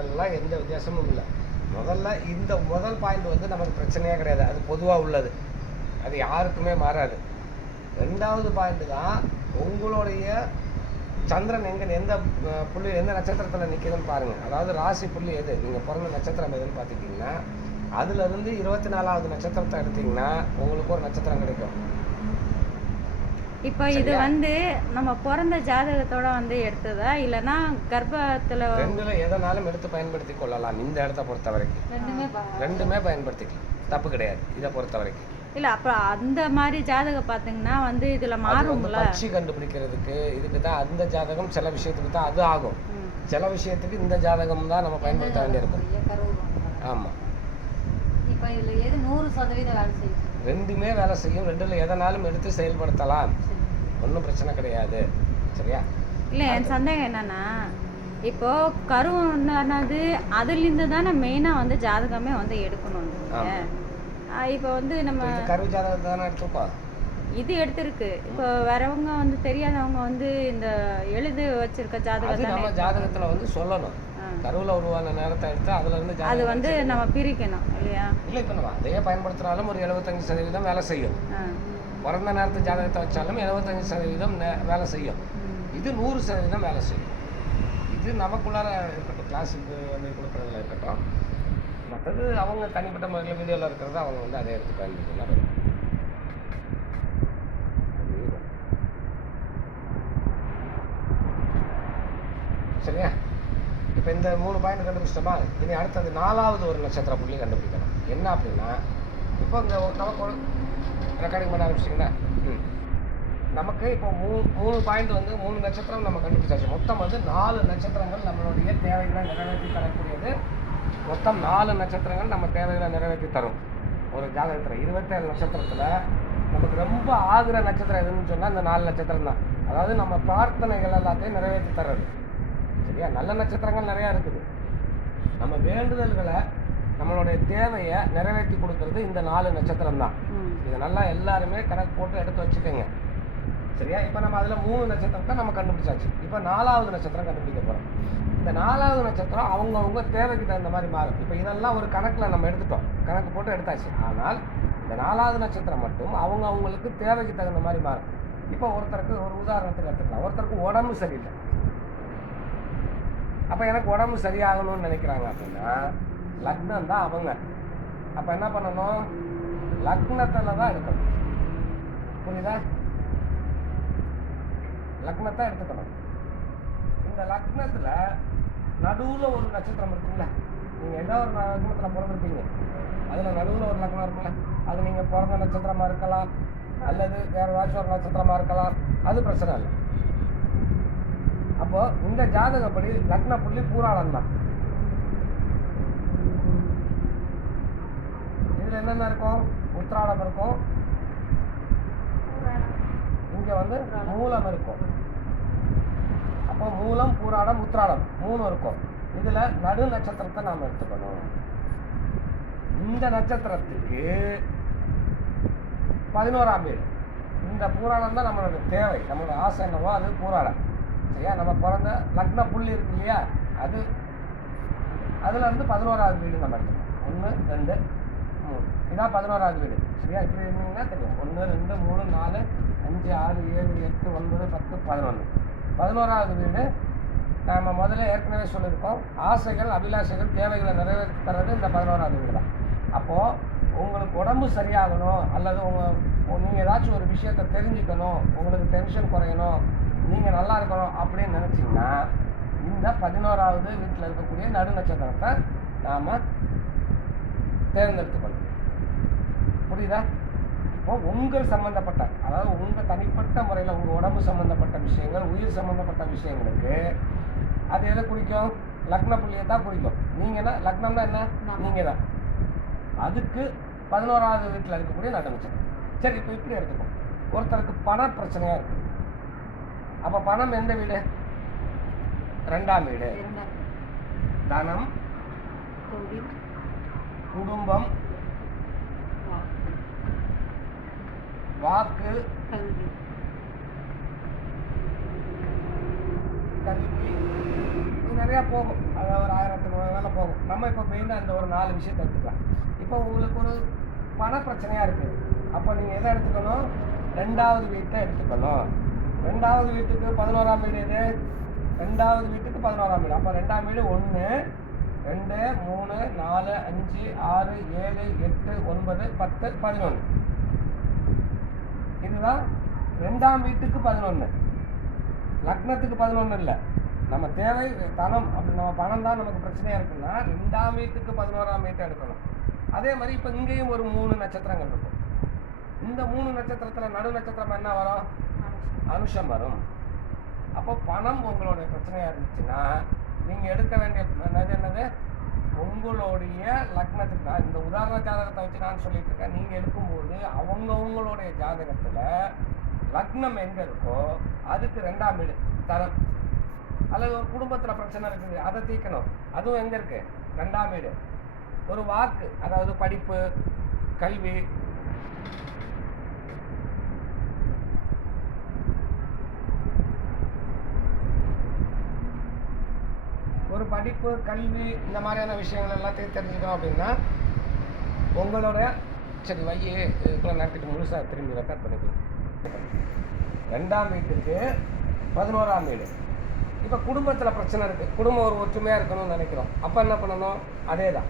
அதெல்லாம் எந்த வித்தியாசமும் இல்லை. முதல்ல இந்த முதல் பாயிண்ட் வந்து நமக்கு பிரச்சனையே கிடையாது. அது பொதுவாக உள்ளது. அது யாருக்குமே மாறாது. ரெண்டாவது பாயிண்ட் தான் உங்களுடைய சந்திரன் எங்கே எந்த புள்ளி எந்த நட்சத்திரத்தில் நிற்கிதுன்னு பாருங்கள் அதாவது ராசி புள்ளி எது? நீங்கள் பிறந்த நட்சத்திரம் எதுன்னு பார்த்துக்கிட்டிங்கன்னா அதுலேருந்து இருபத்தி நாலாவது நட்சத்திரத்தை எடுத்தீங்கன்னா உங்களுக்கு ஒரு நட்சத்திரம் கிடைக்கும். இப்போ இது? வந்து நம்ம பிறந்த ஜாதகத்தோட வந்து எடுத்ததா? இல்லைன்னா கர்ப்பத்துல ரெண்டுல எதனாலும் எடுத்து பயன்படுத்தி கொள்ளலாம். இந்த இடத்த பொறுத்த வரைக்கும். ரெண்டுமே ரெண்டுமே பயன்படுத்திக்கலாம். தப்பு கிடையாது. இதை பொறுத்த வரைக்கும். இல்ல அப்புறம் அந்த மாதிரி ஜாதகம் பார்த்தீங்கன்னா வந்து இதுல மாறும்ல? பட்சி கண்டுபிடிக்கிறதுக்கு இதுக்கு தான் அந்த ஜாதகம் சில விஷயத்துக்கு தான் அது ஆகும். சில விஷயத்துக்கு இந்த ஜாதகம் தான் நம்ம பயன்படுத்த வேண்டியிருக்கும். ஆமாம் இப்ப இதுல எது நூறு சதவீதம் வேலை செய்யுது? ரெண்டுமே வேலை செய்யும் ரெண்டுல எதனாலும் எடுத்து செயல்படுத்தலாம். ஒன்றும் பிரச்சனை கிடையாது. சரியா? இல்ல என் சந்தேகம் என்னன்னா இப்போ கருவுன்னது அதுலேருந்து தானே மெயினா வந்து ஜாதகமே வந்து எடுக்கணும். இப்போ வந்து நம்ம கரு ஜாதகத்தை தானே எடுத்துப்போம் இது எடுத்திருக்கு. இப்போ வேறவங்க வந்து தெரியாதவங்க வந்து இந்த எழுது வச்சிருக்க ஜாதகம் ஜாதகத்துல வந்து சொல்லணும். கருவில் உருவான நேரத்தை எடுத்து அதுல இருந்து அது வந்து நம்ம பிரிக்கணும் இல்லையா? இல்லை இப்போ நம்ம அதையே பயன்படுத்தினாலும் ஒரு எழுபத்தஞ்சு சதவீதம் வேலை செய்யும். பிறந்த நேரத்து ஜாதகத்தை வச்சாலும் எழுபத்தஞ்சு சதவீதம் வேலை செய்யும். இது நூறு சதவீதம் வேலை செய்யும். இது நமக்குள்ளார இருக்கட்டும் கிளாஸுக்கு வந்து கொடுக்குறதுல இருக்கட்டும். மற்றது அவங்க தனிப்பட்ட முறையில் வீடியோவில் இருக்கிறத அவங்க வந்து அதை எடுத்து பயன்படுத்தினா போதும். சரியா இப்போ இந்த மூணு பாயிண்ட் கண்டுபிடிச்சிட்டோமா? இனி அடுத்தது நாலாவது ஒரு நட்சத்திர புள்ளி கண்டுபிடிக்கணும். என்ன அப்படின்னா இப்போ இந்த நமக்கு ஒரு ரெக்கார்டிங் பண்ண ஆரம்பிச்சிட்டிங்களா? ம். நமக்கு இப்போ மூணு மூணு பாயிண்ட் வந்து மூணு நட்சத்திரம் நம்ம கண்டுபிடிச்சாச்சு. மொத்தம் வந்து நாலு நட்சத்திரங்கள் நம்மளுடைய தேவைகளை நிறைவேற்றி தரக்கூடியது. மொத்தம் நாலு நட்சத்திரங்கள் நம்ம தேவைகளை நிறைவேற்றி தரும். ஒரு ஜாதகத்தில் இருபத்தேழு நட்சத்திரத்தில் நமக்கு ரொம்ப ஆகிற நட்சத்திரம் எதுன்னு சொன்னால் இந்த நாலு நட்சத்திரம் தான். அதாவது நம்ம பிரார்த்தனைகள் எல்லாத்தையும் நிறைவேற்றி தர்றது. சரியா நல்ல நட்சத்திரங்கள் நிறையா இருக்குது. நம்ம வேண்டுதல்களை நம்மளுடைய தேவையை நிறைவேற்றி கொடுக்கறது இந்த நாலு நட்சத்திரம் தான். இதை நல்லா எல்லாருமே கணக்கு போட்டு எடுத்து வச்சுக்கோங்க. சரியா? இப்போ நம்ம அதில் மூணு நட்சத்திரத்தை நம்ம கண்டுபிடிச்சாச்சு. இப்போ நாலாவது நட்சத்திரம் கண்டுபிடிக்க போகிறோம் இந்த நாலாவது நட்சத்திரம் அவங்கவுங்க தேவைக்கு தகுந்த மாதிரி மாறும். இப்போ இதெல்லாம் ஒரு கணக்கில் நம்ம எடுத்துட்டோம். கணக்கு போட்டு எடுத்தாச்சு. ஆனால் இந்த நாலாவது நட்சத்திரம் மட்டும் அவங்க அவங்களுக்கு தேவைக்கு தகுந்த மாதிரி மாறும். இப்போ ஒருத்தருக்கு ஒரு உதாரணத்துக்கு எடுத்துக்கலாம். ஒருத்தருக்கு உடம்பு சரியில்லை. அப்போ எனக்கு உடம்பு சரியாகணும்னு நினைக்கிறாங்க அப்படின்னா லக்னம் தான் அவங்க. அப்போ என்ன பண்ணணும்? லக்னத்தில் தான் எடுக்கணும். புரியுதா? லக்னத்தை எடுத்துக்கணும். இந்த லக்னத்தில் நடுவில் ஒரு நட்சத்திரம் இருக்குல்ல நீங்கள் ஏதோ ஒரு லக்னத்தில் பிறந்திருப்பீங்க. அதில் நடுவில் ஒரு லக்னம் இருக்குல்ல அது நீங்கள் பிறந்த நட்சத்திரமாக இருக்கலாம். அல்லது வேறு ஏதாச்சும் ஒரு நட்சத்திரமாக இருக்கலாம். அது பிரச்சனை இல்லை. அப்போ இந்த ஜாதகப்படி லக்ன புள்ளி பூராளம் தான். இதுல என்னென்ன இருக்கும்? உத்திராடம் இருக்கும். இங்க வந்து மூலம் இருக்கும். அப்போ மூலம் பூராடம் உத்திராடம் மூணு இருக்கும். இதுல நடு நட்சத்திரத்தை நாம எடுத்துக்கணும். இந்த நட்சத்திரத்துக்கு பதினோராம் வீடு. இந்த பூராடம் தான் நம்மளோட தேவை. நம்மளோட ஆசை என்னவோ அது பூராடம். சரியா? நம்ம பிறந்த லக்ன புள்ளி இருக்கு இல்லையா? அது அதில் இருந்து பதினோராவது வீடு நம்ம எடுத்துக்கணும். ஒன்று ரெண்டு மூணு. இதான் பதினோராவது வீடு. சரியா? இப்படி இருந்தீங்கன்னா தெரியும். ஒன்று ரெண்டு மூணு நாலு அஞ்சு ஆறு ஏழு எட்டு ஒன்பது பத்து பதினொன்று பதினோராவது வீடு. நாம் முதல்ல ஏற்கனவே சொல்லியிருக்கோம். ஆசைகள் அபிலாஷைகள் தேவைகளை நிறைவேற்றுறது இந்த பதினோராவது வீடு தான். அப்போது உங்களுக்கு உடம்பு சரியாகணும் அல்லது உங்கள் நீங்கள் ஏதாச்சும் ஒரு விஷயத்தை தெரிஞ்சுக்கணும் உங்களுக்கு டென்ஷன் குறையணும் நீங்கள் நல்லா இருக்கணும் அப்படின்னு நினச்சிங்கன்னா இந்த பதினோராவது வீட்டில் இருக்கக்கூடிய நடு நட்சத்திரத்தை நாம் தேர்ந்தெடுத்துக்கணும். புரியுதா? இப்போ உங்கள் சம்மந்தப்பட்ட அதாவது உங்கள் தனிப்பட்ட முறையில் உங்கள் உடம்பு சம்மந்தப்பட்ட விஷயங்கள் உயிர் சம்மந்தப்பட்ட விஷயங்களுக்கு அது எதை குறிக்கும்? லக்ன புள்ளியை தான் குறிக்கும். நீங்கன்னா லக்னம்னா என்ன? நீங்கள் தான் அதுக்கு பதினோராவது வீட்டில் இருக்கக்கூடிய நடுநட்சத்திரம் சரி இப்போ இப்படி எடுத்துப்போம் ஒருத்தருக்கு பண பிரச்சனையாக இருக்குது அப்போ பணம் எந்த வீடு? ரெண்டாம் வீடு. தனம். குடும்பம். வாக்கு, கல்வி. நிறையா போகும். அது ஒரு ஆயிரத்துக்கு மேலே போகும். நம்ம இப்போ மெயினாக இந்த ஒரு நாலு விஷயத்தை எடுத்துக்கலாம். இப்போ உங்களுக்கு ஒரு பண பிரச்சனையாக இருக்குது அப்போ நீங்கள் எதை எடுத்துக்கணும்? ரெண்டாவது வீட்டை எடுத்துக்கணும். ரெண்டாவது வீட்டுக்கு பதினோராம் வீடு எது? ரெண்டாவது வீட்டுக்கு பதினோராம் வீடு. அப்போ ரெண்டாம் வீடு ஒன்று ரெண்டு மூணு நாலு அஞ்சு ஆறு ஏழு எட்டு ஒன்பது பத்து பதினொன்று இதுதான் ரெண்டாம் வீட்டுக்கு பதினொன்று லக்னத்துக்கு பதினொன்று இல்லை. நம்ம தேவை பணம் அப்படி நம்ம பணம் தான் நமக்கு பிரச்சனையாக இருக்குன்னா ரெண்டாம் வீட்டுக்கு பதினோராம் வீட்டை எடுக்கணும். அதே மாதிரி இப்போ இங்கேயும் ஒரு மூணு நட்சத்திரங்கள் இருக்கும். இந்த மூணு நட்சத்திரத்தில் நடு நட்சத்திரம் என்ன வரும்? அனுஷம் வரும். அப்போ பணம் உங்களுடைய பிரச்சனையாக இருந்துச்சுன்னா நீங்கள் எடுக்க வேண்டிய என்னது என்னது? உங்களுடைய லக்னத்துக்கு நான் இந்த உதாரண ஜாதகத்தை வச்சு நான் சொல்லிட்டு இருக்கேன். நீங்கள் எடுக்கும்போது அவங்கவுங்களுடைய ஜாதகத்தில் லக்னம் எங்கே இருக்கோ அதுக்கு ரெண்டாம் வீடு தரம். அல்லது ஒரு குடும்பத்தில் பிரச்சனை இருக்குது அதை தீர்க்கணும். அதுவும் எங்கே இருக்கு? ரெண்டாம் வீடு ஒரு வாக்கு அதாவது படிப்பு கல்வி ஒரு படிப்பு கல்வி இந்த மாதிரியான விஷயங்கள் எல்லாத்தையும் தெரிஞ்சுக்கணும் அப்படின்னா உங்களோட சரி வையே இதுக்குள்ள நடத்திட்டு முழுசாக திரும்பி ரெக்கார்ட் பண்ணிக்கலாம் ரெண்டாம் வீட்டுக்கு பதினோராம் வீடு. இப்போ குடும்பத்தில் பிரச்சனை இருக்குது குடும்பம் ஒரு ஒற்றுமையாக இருக்கணும்னு நினைக்கிறோம். அப்போ என்ன பண்ணணும்? அதே தான்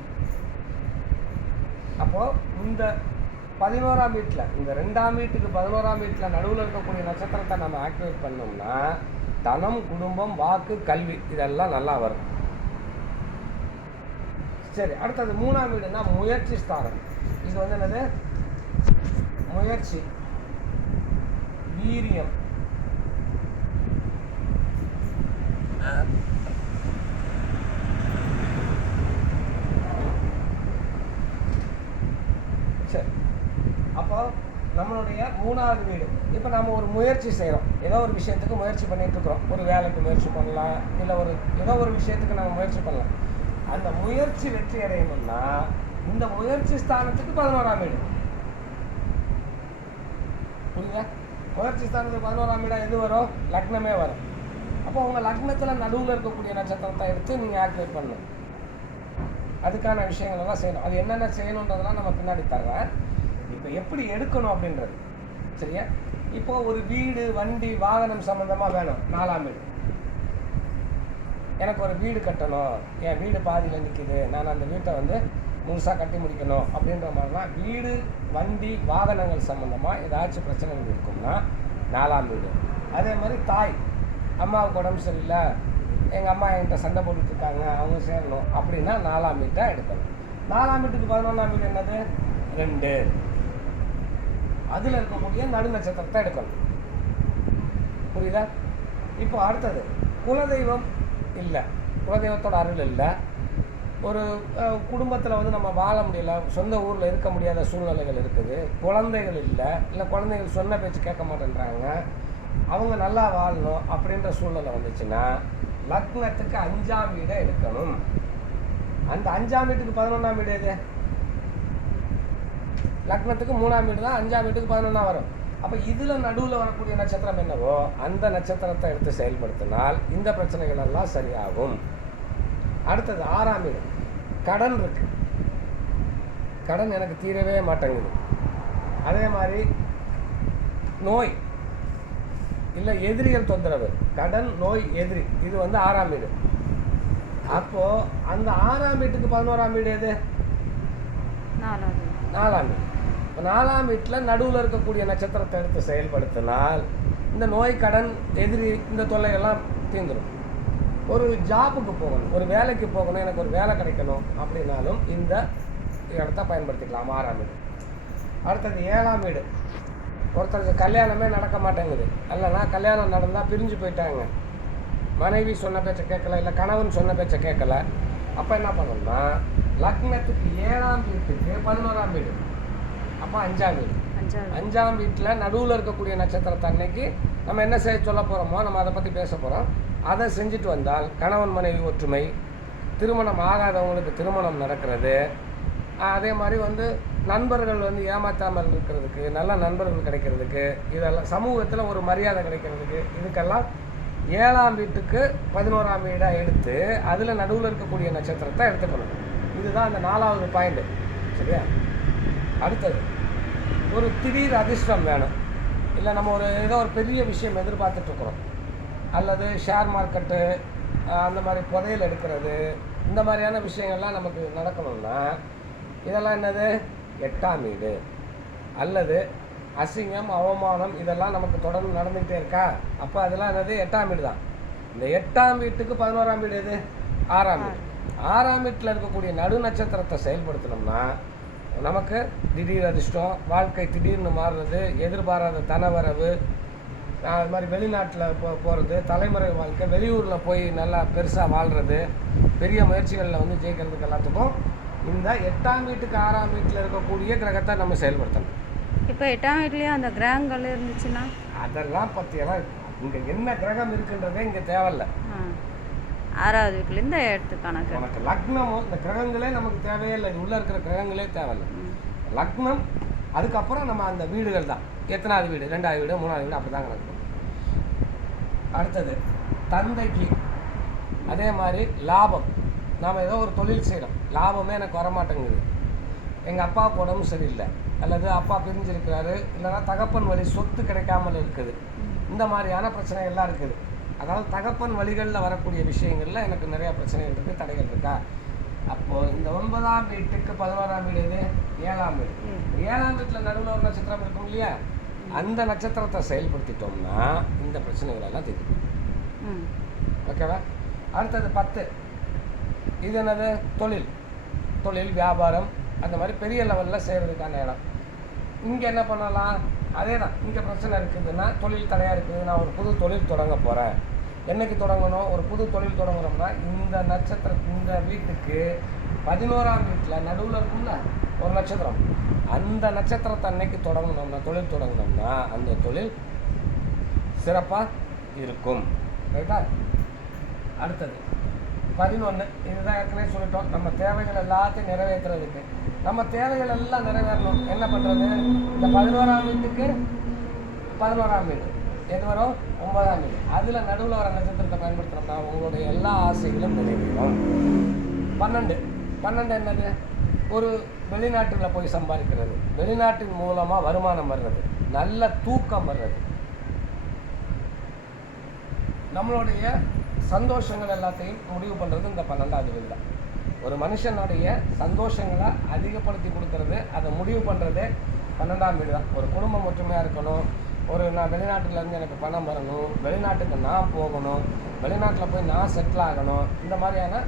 அப்போது இந்த பதினோராம் வீட்டில் இந்த ரெண்டாம் வீட்டுக்கு பதினோராம் வீட்டில் நடுவில் இருக்கக்கூடிய நட்சத்திரத்தை நம்ம ஆக்டிவேட் பண்ணோம்னா தனம் குடும்பம் வாக்கு கல்வி இதெல்லாம் நல்லா வரும். சரி அடுத்தது மூணாம் வீடுனா முயற்சி ஸ்தானம். இது வந்து என்னது? முயற்சி. வீரியம். சரி. அப்போ நம்மளுடைய மூணாவது வீடு. இப்போ நம்ம ஒரு முயற்சி செய்கிறோம் ஏதோ ஒரு விஷயத்துக்கு முயற்சி பண்ணிட்டு இருக்கிறோம். ஒரு வேலைக்கு முயற்சி பண்ணலாம். இல்லை ஒரு ஏதோ ஒரு விஷயத்துக்கு நம்ம முயற்சி பண்ணலாம். அந்த முயற்சி வெற்றி அடையணும்னா இந்த முயற்சி ஸ்தானத்துக்கு பதினோராம் வீடு. புரியுதா? முயற்சி ஸ்தானத்துக்கு பதினோராம் வீடா எது வரும்? லக்னமே வரும். அப்போ உங்கள் லக்னத்தில் நடுவில் இருக்கக்கூடிய நட்சத்திரத்தை எடுத்து நீங்கள் ஆக்டிவேட் பண்ணணும். அதுக்கான விஷயங்கள் எல்லாம் செய்யணும். அது என்னென்ன செய்யணுன்றதெல்லாம் நம்ம பின்னாடி தர்றேன் இப்போ எப்படி எடுக்கணும் அப்படின்றது. சரியா? இப்போ ஒரு வீடு வண்டி வாகனம் சம்மந்தமாக வேணும். நாலாம் வீடு. எனக்கு ஒரு வீடு கட்டணும். என் வீடு பாதியில் நிற்கிது நான் அந்த வீட்டை வந்து முழுசாக கட்டி முடிக்கணும் அப்படின்ற மாதிரிலாம் வீடு வண்டி வாகனங்கள் சம்மந்தமாக ஏதாச்சும் பிரச்சனைகள் இருக்கும்னா நாலாம் வீடு. அதே மாதிரி தாய் அம்மாவுக்கு உடம்பு சரியில்லை. எங்கள் அம்மா என்கிட்ட சண்டை போட்டுட்ருக்காங்க அவங்க சேரணும் அப்படின்னா நாலாம் வீட்டை எடுக்கணும். நாலாம் வீட்டுக்கு பதினொன்றாம் வீடு என்னது? ரெண்டு. அதில் இருக்கக்கூடிய நடு நட்சத்திரத்தை எடுக்கணும். புரியுதா? இப்போ அடுத்தது குலதெய்வம் இல்லை. குலதெய்வத்தோட அருள் இல்லை. ஒரு குடும்பத்தில் வந்து நம்ம வாழ முடியல. சொந்த ஊரில் இருக்க முடியாத சூழ்நிலைகள் இருக்குது. குழந்தைகள் இல்லை. இல்லை குழந்தைகள் சொன்ன பேச்சு கேட்க மாட்டேன்றாங்க. அவங்க நல்லா வாழணும் அப்படின்ற சூழ்நிலை வந்துச்சுன்னா லக்னத்துக்கு அஞ்சாம் வீடை எடுக்கணும். அந்த அஞ்சாம் வீட்டுக்கு பதினொன்றாம் வீடு எது? லக்னத்துக்கு மூணாம் வீடு தான் அஞ்சாம் வீட்டுக்கு பதினொன்றாம் வரும். அப்போ இதில் நடுவில் வரக்கூடிய நட்சத்திரம் என்னவோ அந்த நட்சத்திரத்தை எடுத்து செயல்படுத்தினால் இந்த பிரச்சனைகள் எல்லாம் சரியாகும். அடுத்தது ஆறாம் வீடு கடன் இருக்கு. கடன் எனக்கு தீரவே மாட்டேங்குது. அதே மாதிரி நோய். இல்லை எதிரிகள் தொந்தரவு. கடன் நோய் எதிரி. இது வந்து ஆறாம் வீடு. அப்போது அந்த ஆறாம் வீட்டுக்கு பதினோராம் வீடு எது? நாலாம் வீடு. நாலாம் வீட்டில் நடுவில் இருக்கக்கூடிய நட்சத்திரத்தை எடுத்து செயல்படுத்தினால் இந்த நோய் கடன் எதிரி இந்த தொல்லையெல்லாம் தீர்ந்துடும் ஒரு ஜாபுக்கு போகணும் ஒரு வேலைக்கு போகணும் எனக்கு ஒரு வேலை கிடைக்கணும் அப்படின்னாலும் இந்த இடத்த பயன்படுத்திக்கலாம் ஆறாம் வீடு. அடுத்தது ஏழாம் வீடு. ஒருத்தருக்கு கல்யாணமே நடக்க மாட்டேங்குது. இல்லைன்னா கல்யாணம் நடந்தால் பிரிஞ்சு போயிட்டாங்க. மனைவி சொன்ன பேச்சை கேட்கல இல்லை கணவன் சொன்ன பேச்சை கேட்கல. அப்போ என்ன பண்ணணும்னா லக்னத்துக்கு ஏழாம் வீட்டுக்கு பதினோராம் வீடு. அப்போ அஞ்சாம் வீடு. அஞ்சாம் வீட்டில் நடுவில் இருக்கக்கூடிய நட்சத்திரத்தை அன்னைக்கு நம்ம என்ன செய்ய சொல்ல போகிறோமோ நம்ம அதை பற்றி பேச போகிறோம் அதை செஞ்சுட்டு வந்தால் கணவன் மனைவி ஒற்றுமை திருமணம் ஆகாதவங்களுக்கு திருமணம் நடக்கிறது. அதே மாதிரி வந்து நண்பர்கள் வந்து ஏமாற்றாமல் இருக்கிறதுக்கு நல்ல நண்பர்கள் கிடைக்கிறதுக்கு இதெல்லாம் சமூகத்தில் ஒரு மரியாதை கிடைக்கிறதுக்கு இதுக்கெல்லாம் ஏழாம் வீட்டுக்கு பதினோராம் வீடாக எடுத்து அதில் நடுவில் இருக்கக்கூடிய நட்சத்திரத்தை எடுத்துக்கணும். இதுதான் அந்த நாலாவது பாயிண்ட் சரியா? அடுத்தது ஒரு திடீர் அதிர்ஷ்டம் வேணும். இல்லை நம்ம ஒரு ஏதோ ஒரு பெரிய விஷயம் எதிர்பார்த்துட்டு இருக்கிறோம். அல்லது ஷேர் மார்க்கெட்டு அந்த மாதிரி புதையல் எடுக்கிறது இந்த மாதிரியான விஷயங்கள்லாம் நமக்கு நடக்கணும்னா இதெல்லாம் என்னது? எட்டாம் வீடு. அல்லது அசிங்கம் அவமானம் இதெல்லாம் நமக்கு தொடர்ந்து நடந்துகிட்டே இருக்கா? அப்போ அதெல்லாம் என்னது? எட்டாம் வீடு தான். இந்த எட்டாம் வீட்டுக்கு பதினோராம் வீடு எது? ஆறாம் வீடு. ஆறாம் வீட்டில் இருக்கக்கூடிய நடு நட்சத்திரத்தை செயல்படுத்தினோம்னா நமக்கு திடீர் அதிர்ஷ்டம் வாழ்க்கை திடீர்னு மாறுறது எதிர்பாராத தனவரவு அது மாதிரி வெளிநாட்டில் போ போகிறது தலைமுறை வாழ்க்கை வெளியூரில் போய் நல்லா பெருசாக வாழ்கிறது பெரிய முயற்சிகளில் வந்து ஜெயிக்கிறதுக்கு எல்லாத்துக்கும் இந்த எட்டாம் வீட்டுக்கு ஆறாம் வீட்டில் இருக்கக்கூடிய கிரகத்தை நம்ம செயல்படுத்தணும். இப்போ எட்டாம் வீட்லேயும் அந்த கிரகங்கள் இருந்துச்சுன்னா? அதெல்லாம் பற்றியெல்லாம் இங்கே என்ன கிரகம் இருக்குன்றதே இங்கே தேவையில்ல. ஆறாவது வீட்லேருந்து எடுத்து கணக்கு. நமக்கு லக்னமும் இந்த கிரகங்களே நமக்கு தேவையே இல்லை. உள்ளே இருக்கிற கிரகங்களே தேவையில்லை. லக்னம் அதுக்கப்புறம் நம்ம அந்த வீடுகள் தான். எத்தனாவது வீடு? ரெண்டாவது வீடு மூணாவது வீடு அப்படி தான் கணக்கு அடுத்தது தந்தைக்கு அதே மாதிரி லாபம். நாம் ஏதோ ஒரு தொழில் செய்கிறோம் லாபமே எனக்கு வரமாட்டேங்குது. எங்கள் அப்பாவுக்கு உடம்பு சரியில்லை. அல்லது அப்பா பிரிஞ்சிருக்கிறாரு. இல்லைன்னா தகப்பன் வழி சொத்து கிடைக்காமல் இருக்குது. இந்த மாதிரியான பிரச்சனைகள்லாம் இருக்குது. அதாவது தகப்பன் வழிகளில் வரக்கூடிய விஷயங்களில் எனக்கு நிறையா பிரச்சனைகள் இருக்குது தடைகள் இருக்கா? அப்போது இந்த ஒன்பதாம் வீட்டுக்கு பதினோராம் வீடு எது? ஏழாம் வீடு. ஏழாம் வீட்டில் நடுவில் ஒரு நட்சத்திரம் இருக்கும் இல்லையா? அந்த நட்சத்திரத்தை செயல்படுத்திட்டோம்னா இந்த பிரச்சனைகள் எல்லாம் தீர்க்கும் ம். ஓகேவா அடுத்தது பத்து. இது என்னது? தொழில். தொழில் வியாபாரம் அந்த மாதிரி பெரிய லெவலில் செய்கிறதுக்கான இடம். இங்கே என்ன பண்ணலாம்? அதே தான் இங்கே பிரச்சனை இருக்குதுன்னா தொழில் தடையாக இருக்குது. நான் ஒரு புது தொழில் தொடங்க போகிறேன் என்னைக்கு தொடங்கணும்? ஒரு புது தொழில் தொடங்குறோம்னா இந்த நட்சத்திரம் இந்த வீட்டுக்கு பதினோராம் வீட்டில் நடுவில் இருக்கும்ல? ஒரு நட்சத்திரம். அந்த நட்சத்திரத்தை அன்னைக்கு தொடங்கணும்னா தொழில் தொடங்கினோம்னா அந்த தொழில் சிறப்பாக இருக்கும். ரைட்டா அடுத்தது. பதினொன்று இதுதான் ஏற்கனவே சொல்லிட்டோம். நம்ம தேவைகள் எல்லாத்தையும் நிறைவேற்றுறதுக்கு. நம்ம தேவைகள் எல்லாம் நிறைவேறணும். என்ன பண்ணுறது இந்த பதினோராம் வீட்டுக்கு பதினோராம் வீடு. எது வரும் ஒன்பதாம் தேதி. அதில் நடுவில் வர நட்சத்திரத்தை பயன்படுத்துகிறோம்னா உங்களுடைய எல்லா ஆசைகளும் நிறைவேறும். பன்னெண்டு. பன்னெண்டு என்னது? ஒரு வெளிநாட்டில் போய் சம்பாதிக்கிறது. வெளிநாட்டின் மூலமாக வருமானம் வர்றது. நல்ல தூக்கம் வர்றது. நம்மளுடைய சந்தோஷங்கள் எல்லாத்தையும் முடிவு பண்ணுறது இந்த பன்னெண்டாவது வீடு தான். ஒரு மனுஷனுடைய சந்தோஷங்களை அதிகப்படுத்தி கொடுக்கறது அதை முடிவு பண்ணுறதே பன்னெண்டாம் வீடு தான். ஒரு குடும்பம் ஒற்றுமையாக இருக்கணும். ஒரு நான் வெளிநாட்டிலேருந்து எனக்கு பணம் வரணும் வெளிநாட்டுக்கு நான் போகணும் வெளிநாட்டில் போய் நான் செட்டில் ஆகணும் இந்த மாதிரியான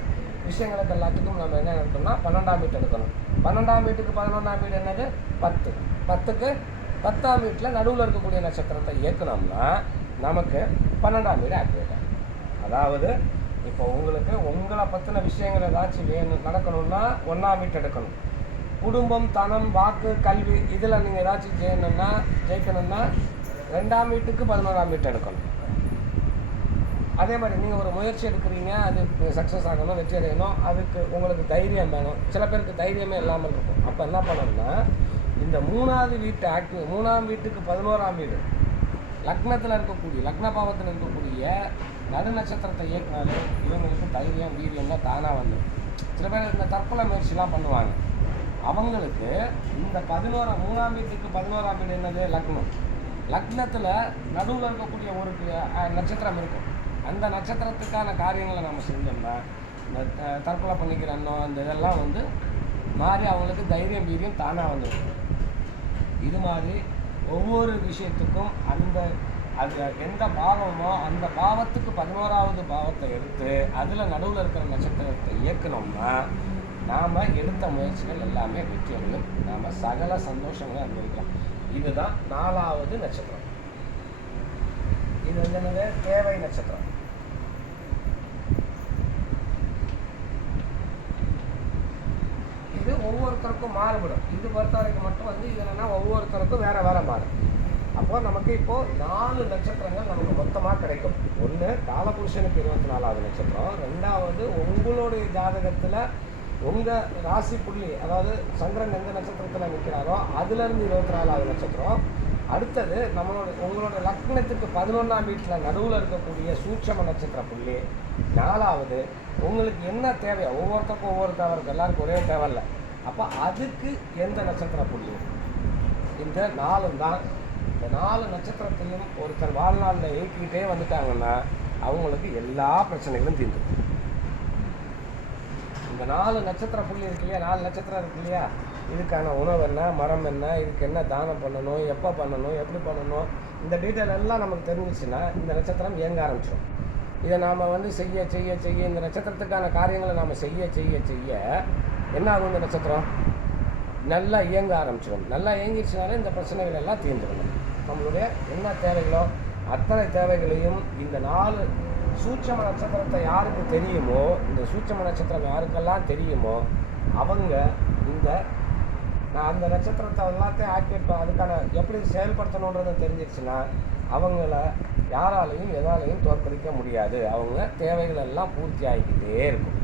விஷயங்களுக்கு எல்லாத்துக்கும் நம்ம என்ன எடுக்கணும்னா பன்னெண்டாம் வீட்டு எடுக்கணும். பன்னெண்டாம் வீட்டுக்கு பதினொன்றாம் வீடு என்னது? பத்து. பத்துக்கு பத்தாம் வீட்டில் நடுவில் இருக்கக்கூடிய நட்சத்திரத்தை இயக்கணும்னா நமக்கு பன்னெண்டாம் வீடு ஆக்டிவேட் ஆகும். அதாவது இப்போ உங்களுக்கு உங்களை பற்றின விஷயங்கள் ஏதாச்சும் வேணும் நடக்கணும்னா ஒன்றாம் வீட்டு எடுக்கணும். குடும்பம் தனம் வாக்கு கல்வி இதில் நீங்கள் ஏதாச்சும் செய்யணும்னா ஜெயிக்கணும்னா ரெண்டாம் வீட்டுக்கு பதினோராம் வீட்டு எடுக்கணும். அதே மாதிரி நீங்கள் ஒரு முயற்சி எடுக்கிறீங்க அது சக்ஸஸ் ஆகணும் வெற்றி அடையணும் அதுக்கு உங்களுக்கு தைரியம் வேணும். சில பேருக்கு தைரியமே இல்லாமல் இருக்கும். அப்போ என்ன பண்ணணும்னா இந்த மூணாவது வீட்டு ஆக்டிவ் மூணாம் வீட்டுக்கு பதினோராம் வீடு லக்னத்தில் இருக்கக்கூடிய லக்ன பாவத்தில் இருக்கக்கூடிய நடு நட்சத்திரத்தை இயக்குனாலே இவங்களுக்கு தைரியம் வீரியம்லாம் தானாக வந்துடும் சில பேர் இந்த தற்கொலை முயற்சிலாம் பண்ணுவாங்க. அவங்களுக்கு இந்த பதினோரா மூணாம் வீட்டுக்கு பதினோராம் வீடு என்னது? லக்னம். லக்னத்தில் நடுவில் இருக்கக்கூடிய ஒரு நட்சத்திரம் இருக்கும். அந்த நட்சத்திரத்துக்கான காரியங்களை நம்ம செஞ்சோம்னா இந்த தற்கொலை பண்ணிக்கிற அண்ணம் அந்த இதெல்லாம் வந்து மாறி அவங்களுக்கு தைரியம் வீரியம் தானாக வந்துடும் இது மாதிரி ஒவ்வொரு விஷயத்துக்கும் அந்த அது எந்த பாவமோ அந்த பாவத்துக்கு பதினோராவது பாவத்தை எடுத்து அதில் நடுவில் இருக்கிற நட்சத்திரத்தை இயக்கணும்னா நாம் எடுத்த முயற்சிகள் எல்லாமே வெற்றி அடையும் நாம் சகல சந்தோஷங்களை அனுபவிக்கலாம். இதுதான் நாலாவது நட்சத்திரம். இது வந்து என்னது தேவை நட்சத்திரம். இது ஒவ்வொருத்தருக்கும் மாறுபடும். இது பொறுத்தவரைக்கும் மட்டும் வந்து இது என்னன்னா ஒவ்வொருத்தருக்கும் வேற வேற மாறும். அப்போ நமக்கு இப்போ நாலு நட்சத்திரங்கள் நமக்கு மொத்தமாக கிடைக்கும். ஒன்று காலபுருஷனுக்கு இருபத்தி நாலாவது நட்சத்திரம். ரெண்டாவது உங்களுடைய ஜாதகத்தில் உங்கள் ராசி புள்ளி அதாவது சந்திரன் எந்த நட்சத்திரத்தில் நிற்கிறாரோ அதுலேருந்து இருபத்தி நாலாவது நட்சத்திரம். அடுத்தது நம்மளோட உங்களோட லக்னத்துக்கு பதினொன்றாம் வீட்டில் நடுவில் இருக்கக்கூடிய சூட்சம நட்சத்திர புள்ளி. நாலாவது உங்களுக்கு என்ன தேவையோ ஒவ்வொருத்தருக்கும் ஒவ்வொரு தேவை இருக்குது எல்லாருக்கும் ஒரே தேவை இல்லை. அப்போ அதுக்கு எந்த நட்சத்திர புள்ளி? இந்த நாலும் தான். இந்த நாலு நட்சத்திரத்தையும் ஒருத்தர் வாழ்நாளில் இயக்கிக்கிட்டே வந்துட்டாங்கன்னா அவங்களுக்கு எல்லா பிரச்சனைகளும் தீர்ந்துடும் இந்த நாலு நட்சத்திர புள்ளி இருக்கு இல்லையா? நாலு நட்சத்திரம் இருக்கு இல்லையா? இதுக்கான உணவு என்ன மரம் என்ன இதுக்கு என்ன தானம் பண்ணணும் எப்போ பண்ணணும் எப்படி பண்ணணும்? இந்த டீட்டெயில் எல்லாம் நமக்கு தெரிஞ்சிச்சுன்னா இந்த நட்சத்திரம் இயங்க ஆரம்பிச்சிடும் இதை நாம் வந்து செய்ய செய்ய செய்ய இந்த நட்சத்திரத்துக்கான காரியங்களை நாம் செய்ய செய்ய செய்ய என்ன ஆகும் இந்த நட்சத்திரம்? நல்லா இயங்க ஆரம்பிச்சிடும் நல்லா இயங்கிடுச்சுனாலே இந்த பிரச்சனைகள் எல்லாம் தீர்ந்துடும் நம்மளுடைய என்ன தேவைகளோ அத்தனை தேவைகளையும் இந்த நாலு சூட்சம நட்சத்திரத்தை யாருக்கு தெரியுமோ இந்த சூட்சம நட்சத்திரம் யாருக்கெல்லாம் தெரியுமோ அவங்க இந்த நான் அந்த நட்சத்திரத்தை எல்லாத்தையும் ஆக்டிவேட் அதுக்கான எப்படி செயல்படுத்தணுன்றது தெரிஞ்சிருச்சுன்னா அவங்கள யாராலையும் எதாலையும் தோற்கடிக்க முடியாது. அவங்க தேவைகள் எல்லாம் பூர்த்தி ஆகிக்கிட்டே இருக்கும்.